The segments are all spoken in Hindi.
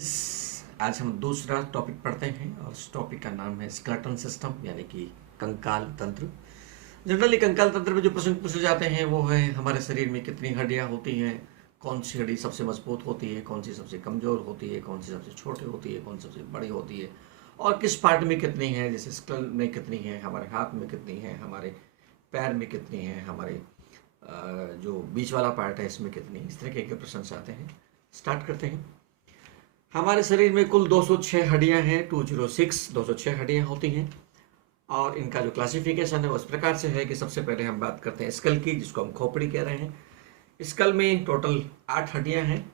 आज हम दूसरा टॉपिक पढ़ते हैं और उस टॉपिक का नाम है स्केलेटन सिस्टम यानी कि कंकाल तंत्र। जनरली कंकाल तंत्र में जो प्रश्न पूछे जाते हैं वो है हमारे शरीर में कितनी हड्डियां होती हैं, कौन सी हड्डी सबसे मजबूत होती है, कौन सी सबसे कमज़ोर होती है, कौन सी सबसे छोटी होती है, कौन सी सबसे बड़ी होती है और किस पार्ट में कितनी है, जैसे स्कल में कितनी है, हमारे हाथ में कितनी है, हमारे पैर में कितनी है, हमारे जो बीच वाला पार्ट है इसमें कितनी, इस तरह के प्रश्न आते हैं। स्टार्ट करते हैं। हमारे शरीर में कुल 206 हड्डियां हैं, 206 हड्डियां होती हैं और इनका जो क्लासिफिकेशन है उस प्रकार से है कि सबसे पहले हम बात करते हैं स्कल की, जिसको हम खोपड़ी कह रहे हैं। स्कल में टोटल 8 हड्डियां हैं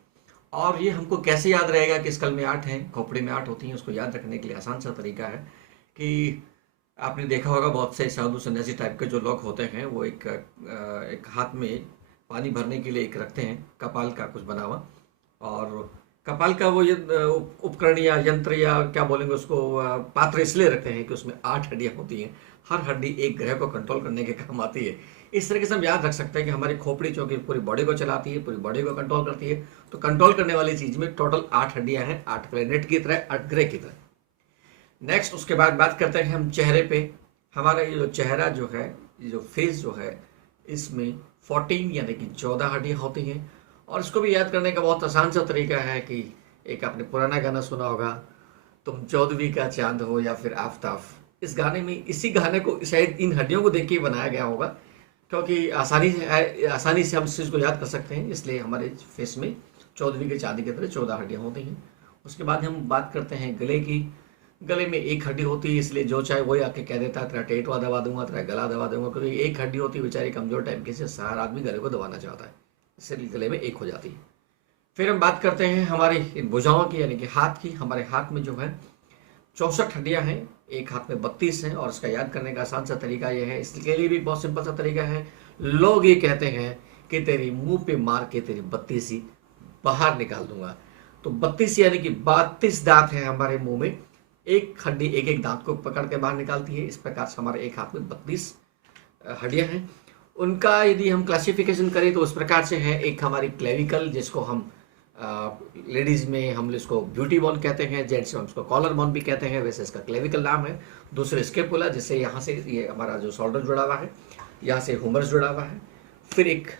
और ये हमको कैसे याद रहेगा कि स्कल में 8 हैं, खोपड़ी में 8 होती हैं। उसको याद रखने के लिए आसान सा तरीका है कि आपने देखा होगा बहुत से साधु सन्यासी टाइप के जो लोग होते हैं वो एक हाथ में पानी भरने के लिए एक रखते हैं, कपाल का कुछ बना हुआ, और कपाल का वो उपकरण या यंत्र या क्या बोलेंगे उसको, पात्र इसलिए रखते हैं कि उसमें 8 हड्डियां होती हैं। हर हड्डी एक ग्रह को कंट्रोल करने के काम आती है। इस तरीके से हम याद रख सकते हैं कि हमारी खोपड़ी जो कि पूरी बॉडी को चलाती है, पूरी बॉडी को कंट्रोल करती है, तो कंट्रोल करने वाली चीज में टोटल 8 हड्डियां हैं, 8 प्लेनेट की तरह, 8 ग्रह की तरह। नेक्स्ट उसके बाद बात करते हैं हम चेहरे पे। हमारा ये जो चेहरा जो है, ये जो फेस जो है, इसमें 14 यानी कि 14 हड्डियां होती हैं। और इसको भी याद करने का बहुत आसान सा तरीका है कि एक आपने पुराना गाना सुना होगा, तुम 14वीं का चांद हो या फिर आफताब। इस गाने में, इसी गाने को शायद इन हड्डियों को देख के बनाया गया होगा, क्योंकि आसानी से हम इस चीज़ को याद कर सकते हैं। इसलिए हमारे फेस में 14वीं के चांद की तरह 14 हड्डियाँ होती हैं। उसके बाद हम बात करते हैं गले की। गले में 1 हड्डी होती है, इसलिए जो चाहे वही आके कह देता है तेरा टेटवा दबा दूंगा, तेरा गला दबा दूंगा, क्योंकि 1 हड्डी होती है, बेचारी कमजोर टाइप की से हर आदमी गले को दबाना चाहता है, इससे गले में 1 हो जाती है। फिर हम बात करते हैं हमारी इन भुजाओं की यानी कि हाथ की। हमारे हाथ में जो है 64 हड्डियां हैं, एक हाथ में 32 हैं। और इसका याद करने का आसान सा तरीका यह है, इसके लिए भी बहुत सिंपल सा तरीका है। लोग ये कहते हैं कि तेरी मुंह पे मार के तेरी 32 बाहर निकाल दूंगा। तो 32 यानी कि 32 दांत हैं हमारे मुंह में, एक हड्डी एक एक दांत को पकड़ के बाहर निकालती है। इस प्रकार से हमारे एक हाथ में 32 हड्डियां हैं। उनका यदि हम क्लासिफिकेशन करें तो उस प्रकार से है, एक हमारी क्लेविकल, जिसको हम लेडीज़ में हम इसको ब्यूटी बोन कहते हैं, जेंट्स में हम इसको कॉलर बोन भी कहते हैं, वैसे इसका क्लेविकल नाम है। दूसरे स्केपुला, जिससे यहाँ से ये हमारा जो शोल्डर जुड़ा हुआ है, यहाँ से हुमरस जुड़ा हुआ है। फिर एक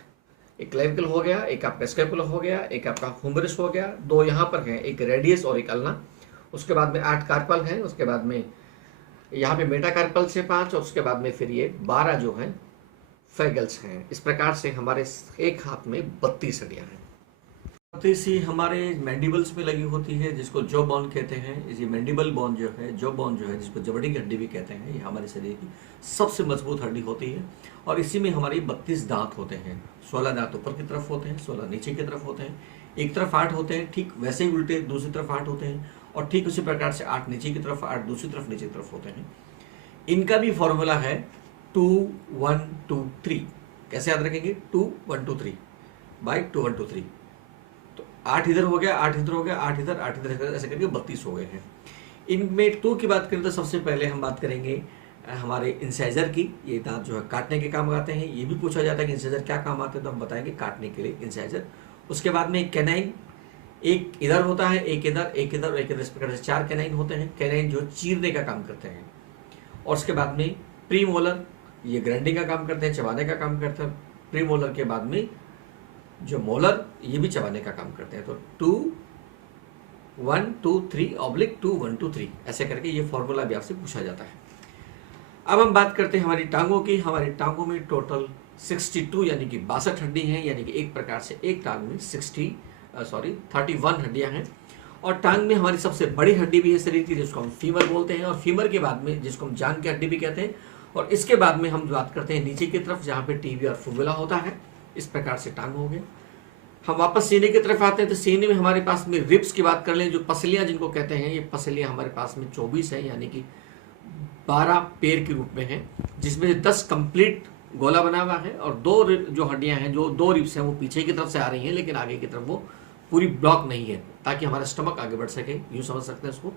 क्लेविकल हो गया, एक आपका स्केपुला हो गया, एक आपका हुमरस हो गया, 2 यहाँ पर हैं, एक रेडियस और एक अल्ना। उसके बाद में 8 कार्पल हैं, उसके बाद में यहाँ पे मेटा कार्पल से 5, और उसके बाद में फिर ये 12 जो हैं फैगल्स हैं। इस प्रकार से हमारे एक हाथ में 32 हड्डियां हैं। 32 ही हमारे मैंडिबल्स में लगी होती है, जिसको जॉ बोन कहते हैं। ये मैंडिबल बोन जो है, जॉ बोन जो है, जिसको जबड़ी की हड्डी भी कहते हैं, ये हमारे शरीर की सबसे मजबूत हड्डी होती है। और इसी में हमारी 32 दांत होते हैं। 16 दांत ऊपर की तरफ होते हैं, 16 नीचे की तरफ होते हैं। एक तरफ 8 होते हैं, ठीक वैसे ही उल्टे दूसरी तरफ 8 होते हैं, और ठीक उसी प्रकार से 8 नीचे की तरफ, 8 दूसरी तरफ नीचे की तरफ होते हैं। इनका भी फॉर्मूला है 2 1 2 3। कैसे याद रखेंगे? 2 1 2 3 बाई 2 1 2 3। तो 8 इधर हो गया, 8 इधर हो गया, 8 इधर, 8 इधर, ऐसे करके 32 हो गए हैं। इनमें 2 की बात करें तो सबसे पहले हम बात करेंगे हमारे इंसाइजर की। ये दांत जो है काटने के काम आते हैं। ये भी पूछा जाता है कि इंसाइजर क्या काम आते हैं, तो हम बताएंगे काटने के लिए इंसाइजर। उसके बाद में कैनाइन, एक इधर होता है, एक इधर, एक इधर, एक इधर, इस प्रकार से 4 कैनाइन होते हैं। कैनाइन जो चीरने का काम करते हैं। और उसके बाद में प्रीमोलर, ये ग्राइंडिंग का काम करते हैं, चबाने का काम करते हैं। प्रीमोलर के बाद में जो मोलर, ये भी चबाने का काम करते हैं। तो 2 1 2 3 ऑब्लिक 2 1 2 3, ऐसे करके ये फॉर्मूला भी आपसे पूछा जाता है। अब हम बात करते हैं हमारी टांगों की। हमारी टांगों में टोटल 62 यानी कि 62 हड्डी हैं, यानी कि एक प्रकार से एक टांग में 31 हड्डियां हैं। और टांग में हमारी सबसे बड़ी हड्डी भी है शरीर की, जिसको हम फीमर बोलते हैं। और फीमर के बाद में जिसको हम जान की हड्डी भी कहते हैं। और इसके बाद में हम बात करते हैं नीचे की तरफ, जहाँ पे टीबी और फुबुला होता है। इस प्रकार से टांग हो गया। हम वापस सीने की तरफ आते हैं, तो सीने में हमारे पास में रिब्स की बात कर लें, जो पसलियाँ जिनको कहते हैं, ये पसलियाँ हमारे पास में 24 है, यानी कि 12 पैर के रूप में है, जिसमें से 10 कंप्लीट गोला बना हुआ है, और 2 जो हड्डियां हैं, जो 2 रिब्स हैं, वो पीछे की तरफ से आ रही हैं, लेकिन आगे की तरफ वो पूरी ब्लॉक नहीं है, ताकि हमारा स्टमक आगे बढ़ सके, यूँ समझ सकते हैं इसको।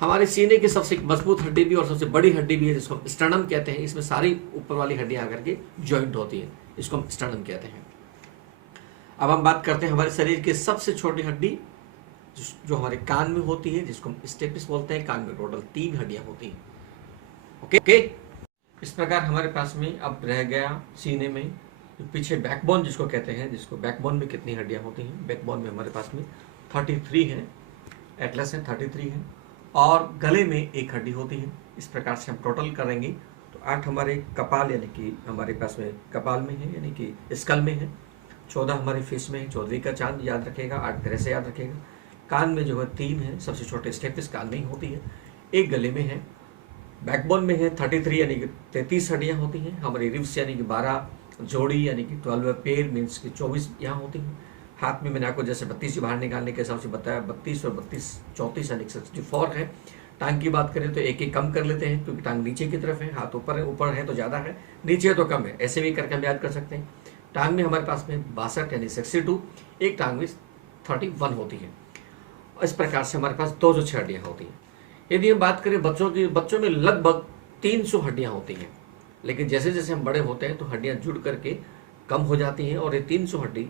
हमारे सीने की सबसे मजबूत हड्डी भी और सबसे बड़ी हड्डी भी है, जिसको हम स्टर्नम कहते हैं। इसमें सारी ऊपर वाली हड्डियां आकर के ज्वाइंट होती है, इसको हम स्टर्नम कहते हैं। अब हम बात करते हैं हमारे शरीर की सबसे छोटी हड्डी जो हमारे कान में होती है, जिसको हम स्टेपिस बोलते हैं। कान में टोटल 3 हड्डियां होती हैं। ओके, इस प्रकार हमारे पास में अब रह गया सीने में जो पीछे बैकबोन जिसको कहते हैं, जिसको बैकबोन में कितनी हड्डियां होती हैं। बैकबोन में हमारे पास में 33 है, एटलस है 33 है, और गले में 1 हड्डी होती है। इस प्रकार से हम टोटल करेंगे तो 8 हमारे कपाल यानी कि हमारे पास में कपाल में है, यानी कि स्कल में है। 14 हमारे फेस में है, 14वीं का चांद याद रखेगा, 8 तरह से याद रखेगा। कान में जो है 3 है, सबसे छोटे स्टेपिस कान में ही होती है। 1 गले में है। बैकबोन में है 33 यानी कि 33 हड्डियाँ होती हैं। हमारी रिब्स यानी कि 12 जोड़ी यानी कि 12 पेयर मीन्स कि 24 यहाँ होती हैं। हाथ में मैंने आपको जैसे 32 बाहर निकालने के हिसाब से बताया, 32 और 32 34 यानी कि 64 है। टांग की बात करें तो एक एक कम कर लेते हैं, क्योंकि टांग नीचे की तरफ है, हाथ ऊपर है तो ज़्यादा है, नीचे है तो कम है, ऐसे भी करके हम याद कर सकते हैं। टांग में हमारे पास में 62 यानी 62, एक टांग में 31 होती है। इस प्रकार से हमारे पास 206 हड्डियाँ होती हैं। यदि हम बात करें बच्चों की, बच्चों में लगभग 300 हड्डियाँ होती हैं, लेकिन जैसे जैसे हम बड़े होते हैं तो हड्डियाँ जुड़ करके कम हो जाती हैं और ये 300 हड्डी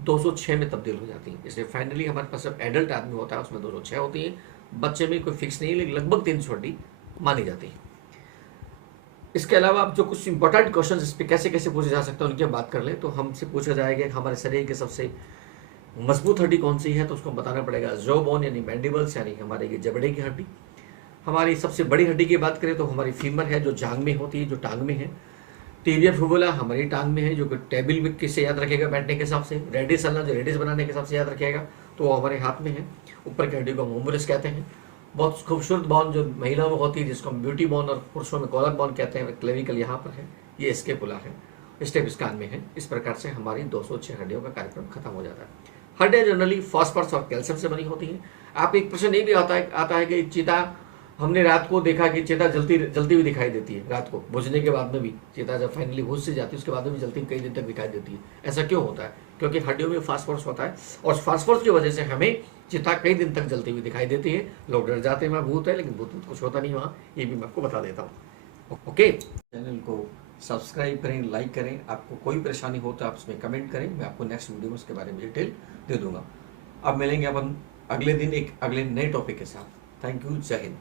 206 में तब्दील हो जाती हैं। इसलिए फाइनली हमारे पास जब एडल्ट आदमी होता है उसमें 206 होती है। बच्चे में कोई फिक्स नहीं है, लेकिन लगभग 300 हड्डी मानी जाती है। इसके अलावा आप जो कुछ इंपॉर्टेंट क्वेश्चन इस पर कैसे कैसे पूछे जा सकते हैं उनकी बात कर लें तो हमसे पूछा जाएगा कि हमारे शरीर के सबसे मजबूत हड्डी कौन सी है, तो उसको बताना पड़ेगा जॉ बोन यानी मैंडिबल्स यानी हमारे ये जबड़े की हड्डी। हमारी सबसे बड़ी हड्डी की बात करें तो हमारी फीमर है, जो जांग में होती है, जो टांग में है। टिबिया फिबुला हमारी टांग में है, जो कि टेबल विक से याद रखेगा बैठने के हिसाब से। रेडिस अल्ना जो रेडिस बनाने के हिसाब से याद रखेगा तो वो हमारे हाथ में है। ऊपर की हड्डी को मोमुरस कहते हैं। बहुत खूबसूरत बॉन जो महिलाओं में होती है जिसको हम ब्यूटी बॉन और पुरुषों में कॉलर बॉन कहते हैं, क्लेविकल यहाँ पर है, ये स्केपुला है, स्टेपिस कान में है। इस प्रकार से हमारी 206 हड्डियों का कार्यक्रम खत्म हो जाता है। हड्डियाँ जनरली फॉस्फोरस और कैल्शियम से बनी होती हैं। आप एक प्रश्न ये भी आता है कि चीता, हमने रात को देखा कि चीता जलती हुई दिखाई देती है। रात को बुझने के बाद में भी चीता जब फाइनली बुझ से जाती है उसके बाद में भी जलती कई दिन तक दिखाई देती है। ऐसा क्यों होता है? क्योंकि हड्डियों में फास्फोरस होता है और फास्फोरस की वजह से हमें चीता कई दिन तक जलती हुई दिखाई देती है। लोग डर जाते हैं वहाँ भूत है, लेकिन भूत कुछ होता नहीं वहाँ, ये भी मैं आपको बता देता हूँ। ओके, चैनल को सब्सक्राइब करें, लाइक करें। आपको कोई परेशानी हो तो आप उसमें कमेंट करें, मैं आपको नेक्स्ट वीडियो में उसके बारे में डिटेल दे दूंगा। अब मिलेंगे अपन अगले दिन एक अगले नए टॉपिक के साथ। थैंक यू, जय हिंद।